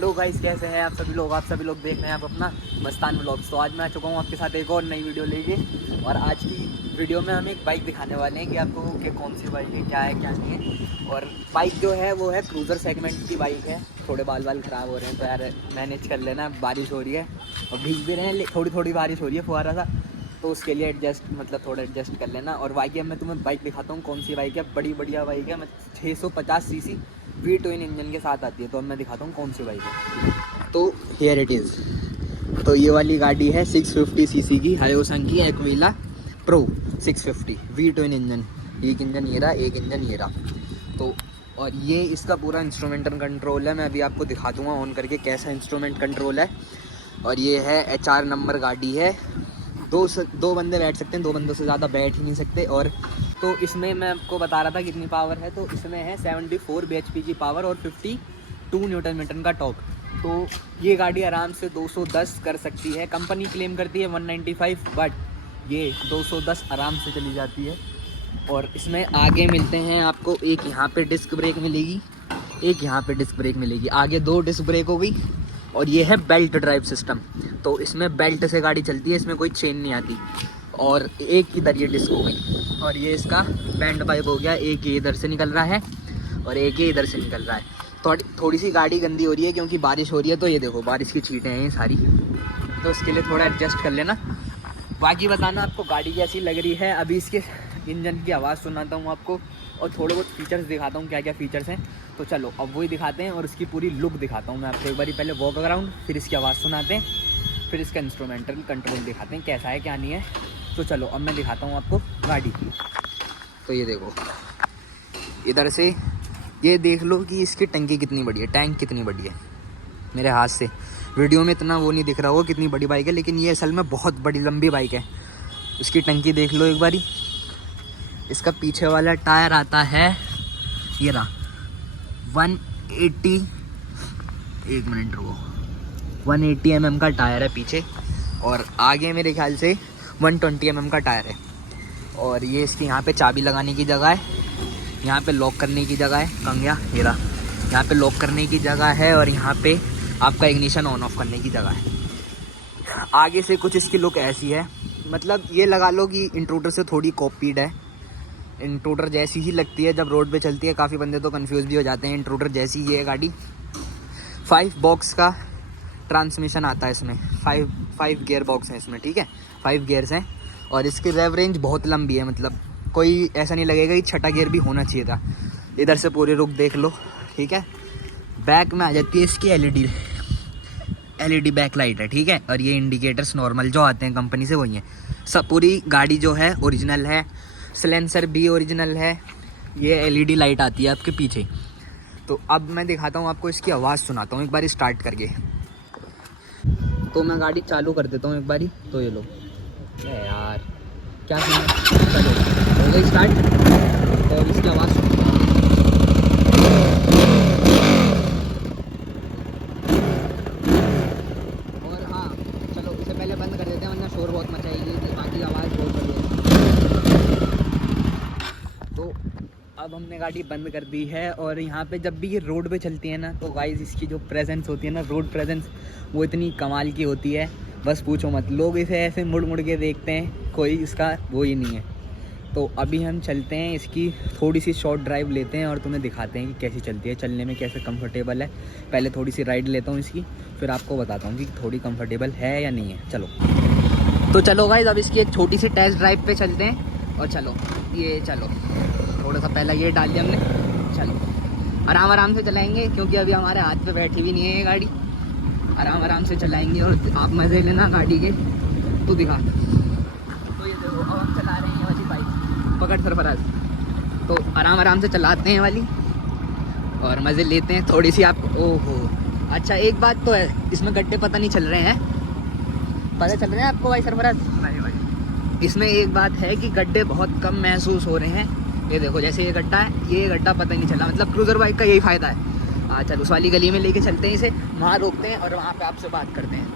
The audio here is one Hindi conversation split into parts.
हेलो गाइस, कैसे हैं आप सभी लोग देख रहे हैं आप अपना मस्तान व्लॉग्स। तो आज मैं आ चुका हूँ आपके साथ एक और नई वीडियो लेके। और आज की वीडियो में हम एक बाइक दिखाने वाले हैं कि आपको कि कौन सी बाइक है, क्या नहीं है। और बाइक जो है वो है क्रूज़र सेगमेंट की बाइक है। थोड़े बाल ख़राब हो रहे हैं तो यार मैनेज कर लेना, बारिश हो रही है और भीग भी रहे हैं, थोड़ी बारिश हो रही है फुहारा सा, तो उसके लिए थोड़ा एडजस्ट कर लेना। और बाकी अब मैं तुम्हें बाइक दिखाता हूँ कौन सी बाइक है। बड़ी बढ़िया बाइक है, 650 सीसी V12 इंजन के साथ आती है। तो अब मैं दिखाता हूँ कौन सी बाइक है। तो हियर इट इज़। तो ये वाली गाड़ी है 650 सीसी की हायोसंग की एक्विला प्रो 650 V12 इंजन। एक इंजन ये रहा, एक इंजन ये रहा। तो और ये इसका पूरा इंस्ट्रूमेंटल कंट्रोल है। मैं अभी आपको दिखा दूँगा ऑन करके कैसा इंस्ट्रूमेंट कंट्रोल है। और ये है HR नंबर गाड़ी है। दो बंदे बैठ सकते हैं, 2 बंदों से ज़्यादा बैठ ही नहीं सकते। और तो इसमें मैं आपको बता रहा था कितनी पावर है। तो इसमें है 74 bhp की पावर और 52 न्यूटन मीटर का टॉर्क। तो ये गाड़ी आराम से 210 कर सकती है। कंपनी क्लेम करती है 195, बट ये 210 आराम से चली जाती है। और इसमें आगे मिलते हैं आपको, एक यहाँ पे डिस्क ब्रेक मिलेगी, एक यहाँ पे डिस्क ब्रेक मिलेगी, आगे 2 डिस्क ब्रेक हो गई। और ये है बेल्ट ड्राइव सिस्टम। तो इसमें बेल्ट से गाड़ी चलती है, इसमें कोई चेन नहीं आती। और एक इधर ये डिस्क हो गई। और ये इसका बैंड पाइप हो गया, एक ये इधर से निकल रहा है और एक ये इधर से निकल रहा है। थोड़ी सी गाड़ी गंदी हो रही है क्योंकि बारिश हो रही है। तो ये देखो बारिश की छींटें हैं ये सारी, तो इसके लिए थोड़ा एडजस्ट कर लेना। बाकी बताना आपको गाड़ी कैसी लग रही है। अभी इसके इंजन की आवाज़ सुनाता हूँ आपको और थोड़े बहुत फीचर्स दिखाता हूँ, क्या क्या फीचर्स हैं। तो चलो अब वही दिखाते हैं और उसकी पूरी लुक दिखाता हूँ मैं आपको। एक बारी पहले वॉक अराउंड, फिर इसकी आवाज़ सुनाते हैं, फिर इसका इंस्ट्रूमेंटल कंट्रोल दिखाते हैं कैसा है क्या नहीं है। तो चलो अब मैं दिखाता हूँ आपको गाड़ी की। तो ये देखो, इधर से ये देख लो कि इसकी टंकी कितनी बड़ी है, टैंक कितनी बड़ी है। मेरे हाथ से वीडियो में इतना वो नहीं दिख रहा होगा कितनी बड़ी बाइक है, लेकिन ये असल में बहुत बड़ी लंबी बाइक है। इसकी टंकी देख लो एक बारी। इसका पीछे वाला टायर आता है ये रहा 180, एक मिनट रुको, 180 mm का टायर है पीछे। और आगे मेरे ख्याल से 120 mm का टायर है। और ये इसकी यहाँ पे चाबी लगाने की जगह है, यहाँ पे लॉक करने की जगह है, कंगिया ये रहा, यहाँ पे लॉक करने की जगह है। और यहाँ पे आपका इग्निशन ऑन ऑफ करने की जगह है। आगे से कुछ इसकी लुक ऐसी है, मतलब ये लगा लो कि इंट्रूडर से थोड़ी कॉपीड है। इंट्रूडर जैसी ही लगती है जब रोड पे चलती है। काफ़ी बंदे तो कंफ्यूज भी हो जाते हैं, इंट्रूडर जैसी ये गाड़ी। 5 बॉक्स का ट्रांसमिशन आता है इसमें, 5 गियर बॉक्स हैं इसमें, ठीक है, 5 गियर्स हैं। और इसकी रेव रेंज बहुत लंबी है, मतलब कोई ऐसा नहीं लगेगा कि छठा गियर भी होना चाहिए था। इधर से पूरी रुक देख लो, ठीक है। बैक में आ जाती है इसकी एलईडी बैक लाइट है, ठीक है। और ये इंडिकेटर्स नॉर्मल जो आते हैं कंपनी से वही हैं सब। पूरी गाड़ी जो है ओरिजिनल है, सिलेंसर भी ओरिजिनल है। ये एलईडी लाइट आती है आपके पीछे। तो अब मैं दिखाता हूँ आपको, इसकी आवाज़ सुनाता हूँ एक बार स्टार्ट करके। तो मैं गाड़ी चालू कर देता हूँ एक बारी। तो ये लो यार क्या सुना, चलो हो गई स्टार्ट। तो इसकी आवाज़ सुनो। और हाँ चलो इसे पहले बंद कर देते हैं वरना शोर बहुत मचाएगी, बाकी आवाज़ बहुत बढ़िया। तो अब हमने गाड़ी बंद कर दी है। और यहाँ पे जब भी ये रोड पे चलती है ना, तो गाइस इसकी जो प्रेजेंस होती है ना, रोड प्रेजेंस, वो इतनी कमाल की होती है, बस पूछो मत। लोग इसे ऐसे मुड़ मुड़ के देखते हैं, कोई इसका वो ही नहीं है। तो अभी हम चलते हैं, इसकी थोड़ी सी शॉर्ट ड्राइव लेते हैं और तुम्हें दिखाते हैं कि कैसी चलती है, चलने में कैसे कंफर्टेबल है। पहले थोड़ी सी राइड लेता हूँ इसकी, फिर आपको बताता हूँ कि थोड़ी कंफर्टेबल है या नहीं है। चलो तो चलो गाइस अब इसकी एक छोटी सी टेस्ट ड्राइव पे चलते हैं। और चलो थोड़ा सा पहला ये डाल दिया हमने। चलो आराम से चलाएंगे क्योंकि अभी हमारे हाथ पे बैठी भी नहीं है ये गाड़ी। आराम से चलाएंगे और आप मज़े लेना गाड़ी के। तो दिखा, तो ये देखो अब हम चला रहे हैं वाली बाइक, पकड़ सरफराज। तो आराम से चलाते हैं वाली और मज़े लेते हैं थोड़ी सी। आप ओहो अच्छा एक बात तो है, इसमें गड्ढे पता नहीं चल रहे हैं, पता चल रहे हैं आपको भाई सरफराज? नहीं भाई, इसमें एक बात है कि गड्ढे बहुत कम महसूस हो रहे हैं। ये देखो जैसे ये गड्ढा है, ये गड्ढा पता ही नहीं चला, मतलब क्रूज़र बाइक का यही फ़ायदा है। चलो उस वाली गली में लेके चलते हैं इसे, वहाँ रोकते हैं और वहाँ पे आपसे बात करते हैं।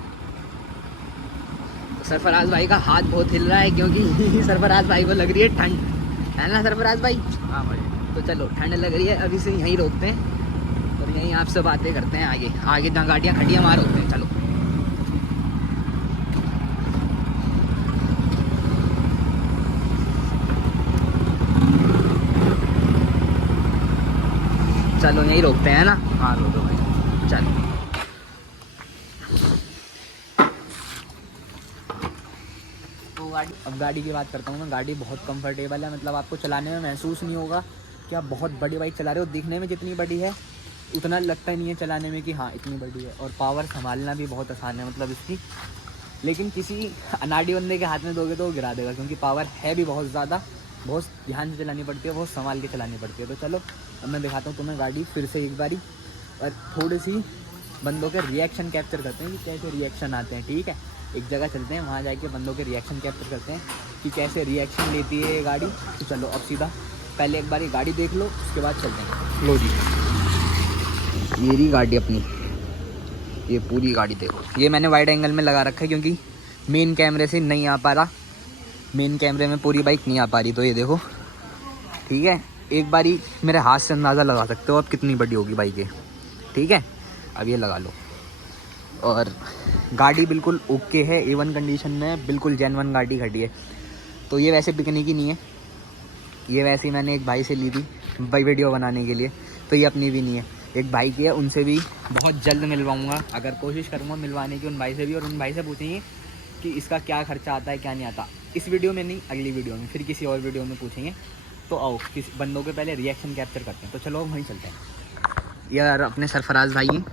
तो सरफराज भाई का हाथ बहुत हिल रहा है क्योंकि सरफराज भाई को लग रही है ठंड, है ना सरफराज भाई? हाँ भाई। तो चलो ठंड लग रही है, अभी से यहीं रोकते हैं और यहीं यहीं आपसे बातें करते हैं। आगे आगे जहाँ गाड़ियाँ खड़ी हैं वहाँ रोकते हैं। चलो चलो यहीं रोकते हैं ना। हाँ रोको भाई, चलो। तो अब गाड़ी की बात करता हूँ मैं। गाड़ी बहुत कंफर्टेबल है, मतलब आपको चलाने में महसूस नहीं होगा कि आप बहुत बड़ी बाइक चला रहे हो। दिखने में जितनी बड़ी है उतना लगता ही नहीं है चलाने में कि हाँ इतनी बड़ी है। और पावर संभालना भी बहुत आसान है मतलब इसकी। लेकिन किसी अनाड़ी बंदे के हाथ में दोगे तो वो गिरा देगा, क्योंकि पावर है भी बहुत ज़्यादा। बहुत ध्यान से चलानी पड़ती है, बहुत संभाल के चलानी पड़ती है। तो चलो अब मैं दिखाता हूँ तुम्हें गाड़ी फिर से एक बारी, और थोड़ी सी बंदों के रिएक्शन कैप्चर करते हैं कि कैसे रिएक्शन आते हैं। ठीक है, एक जगह चलते हैं, वहाँ जाके बंदों के रिएक्शन कैप्चर करते हैं कि कैसे रिएक्शन लेती है ये गाड़ी। तो चलो अब सीधा पहले एक बार ये गाड़ी देख लो, उसके बाद चलते हैं। लो जी, मेरी गाड़ी अपनी, ये पूरी गाड़ी देखो। ये मैंने वाइड एंगल में लगा रखा है क्योंकि मेन कैमरे से नहीं आ पा रहा, मेन कैमरे में पूरी बाइक नहीं आ पा रही। तो ये देखो, ठीक है, एक बारी मेरे हाथ से अंदाज़ा लगा सकते हो अब कितनी बड़ी होगी बाइक ये। ठीक है, अब ये लगा लो। और गाड़ी बिल्कुल ओके है, A1 कंडीशन में, बिल्कुल जेन्युइन गाड़ी खड़ी है। तो ये वैसे बिकने की नहीं है, ये वैसे ही मैंने एक भाई से ली थी भाई वीडियो बनाने के लिए। तो ये अपनी भी नहीं है, एक भाई की है, उनसे भी बहुत जल्द मिलवाऊंगा। अगर कोशिश करूँगा मिलवाने की उन भाई से भी, और उन भाई से पूछेंगे कि इसका क्या खर्चा आता है क्या नहीं आता। इस वीडियो में नहीं, अगली वीडियो में, फिर किसी और वीडियो में पूछेंगे। तो आओ किसी बंदों के पहले रिएक्शन कैप्चर करते हैं। तो चलो वहीं चलते हैं। यार अपने सरफराज भाई हैं,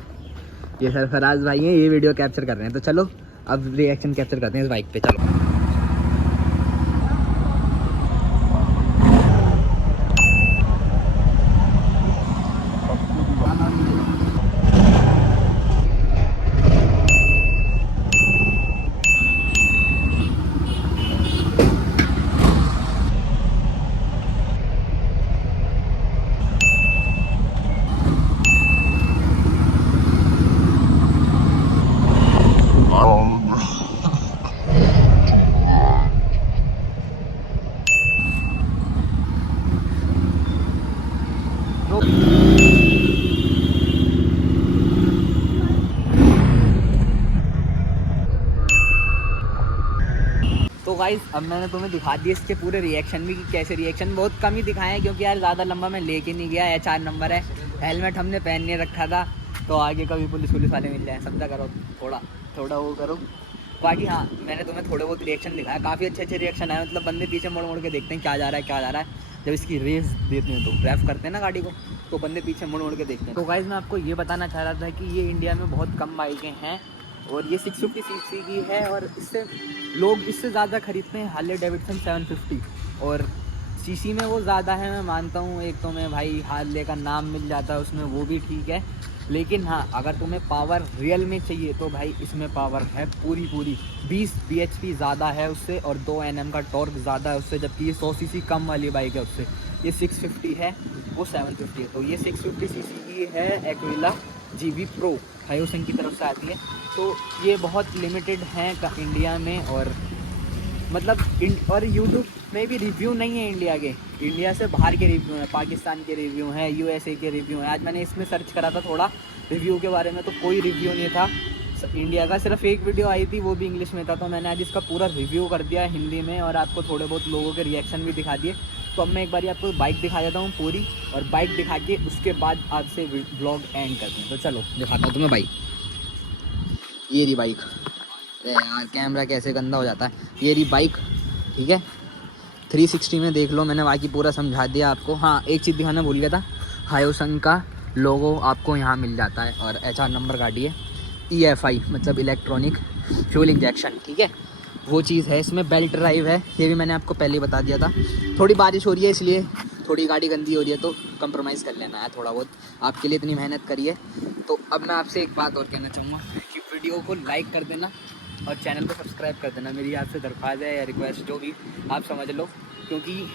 ये सरफराज भाई हैं, ये वीडियो कैप्चर कर रहे हैं। तो चलो अब रिएक्शन कैप्चर करते हैं इस बाइक पे। चलो तो गाइस अब मैंने तुम्हें दिखा दिए इसके पूरे रिएक्शन भी कि कैसे रिएक्शन। बहुत कम ही दिखाए हैं क्योंकि यार ज़्यादा लंबा मैं लेके नहीं गया। HR नंबर है, हेलमेट हमने पहन नहीं रखा था, तो आगे कभी पुलिस वाले मिल जाए। समझा करो, थोड़ा वो करो। बाकी हाँ, मैंने तुम्हें थोड़े बहुत रिएक्शन दिखाया, काफ़ी अच्छे रिएक्शन आए। मतलब बंदे पीछे मोड़ के देखते हैं क्या जा रहा है। जब इसकी रेस देते हैं तो ड्राइव करते हैं ना गाड़ी को, तो बंदे पीछे मोड़ के देखते हैं। तो गाइस मैं आपको ये बताना चाह रहा था कि ये इंडिया में बहुत कम बाइकें हैं, और ये 650 सीसी की है, और इससे लोग इससे ज़्यादा खरीदते हैं हार्ले डेविडसन 750। और सीसी में वो ज़्यादा है, मैं मानता हूँ। एक तो मैं भाई हार्ले का नाम मिल जाता है उसमें, वो भी ठीक है। लेकिन हाँ, अगर तुम्हें पावर रियल में चाहिए तो भाई इसमें पावर है पूरी 20 bhp ज़्यादा है उससे, और 2 Nm का टॉर्क ज़्यादा है उससे। जबकि ये 100 सीसी कम वाली बाइक है उससे। ये 650 है, वो 750 है। तो ये 650 सीसी की है एक्विला GB Pro, हायोसन की तरफ से आती है। तो ये बहुत लिमिटेड हैं इंडिया में, और मतलब और यूट्यूब में भी रिव्यू नहीं है इंडिया के। इंडिया से बाहर के रिव्यू हैं, पाकिस्तान के रिव्यू हैं, USA के रिव्यू हैं। आज मैंने इसमें सर्च करा था थोड़ा रिव्यू के बारे में, तो कोई रिव्यू नहीं था इंडिया का। सिर्फ एक वीडियो आई थी, वो भी इंग्लिश में था। तो मैंने आज इसका पूरा रिव्यू कर दिया हिंदी में, और आपको थोड़े बहुत लोगों के रिएक्शन भी दिखा दिए। तो अब मैं एक बार आपको बाइक दिखा देता हूँ पूरी, और बाइक दिखा के उसके बाद आपसे ब्लॉग एंड करते हैं। तो चलो दिखाता हूँ तुम्हें बाइक। ये रही बाइक। अरे यार कैमरा कैसे गंदा हो जाता है। ये रही बाइक, ठीक है। 360 में देख लो, मैंने बाकी पूरा समझा दिया आपको। हाँ, एक चीज़ दिखाना भूल गया था, हायोसन का लोगो आपको यहाँ मिल जाता है, और HR नंबर गाड़ी है। EFI मतलब इलेक्ट्रॉनिक फ्यूल इंजेक्शन, ठीक है, वो चीज़ है इसमें। बेल्ट ड्राइव है, ये भी मैंने आपको पहले ही बता दिया था। थोड़ी बारिश हो रही है इसलिए थोड़ी गाड़ी गंदी हो रही है, तो कंप्रोमाइज़ कर लेना है थोड़ा बहुत। आपके लिए इतनी मेहनत करी है। तो अब मैं आपसे एक बात और कहना चाहूँगा कि वीडियो को लाइक कर देना और चैनल को सब्सक्राइब कर देना। मेरी आपसे दरख्वास्त है या रिक्वेस्ट, जो भी आप समझ लो, क्योंकि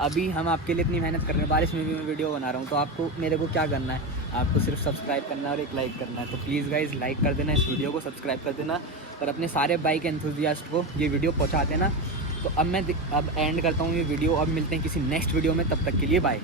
अभी हम आपके लिए इतनी मेहनत कर रहे हैं, बारिश में भी मैं वीडियो बना रहा हूँ। तो आपको मेरे को क्या करना है, आपको सिर्फ सब्सक्राइब करना है और एक लाइक करना है। तो प्लीज़ गाइज़ लाइक कर देना, इस वीडियो को सब्सक्राइब कर देना, और अपने सारे बाइक एंथुसियास्ट को ये वीडियो पहुँचा देना। तो अब मैं एंड करता हूँ ये वीडियो। अब मिलते हैं किसी नेक्स्ट वीडियो में, तब तक के लिए बाय।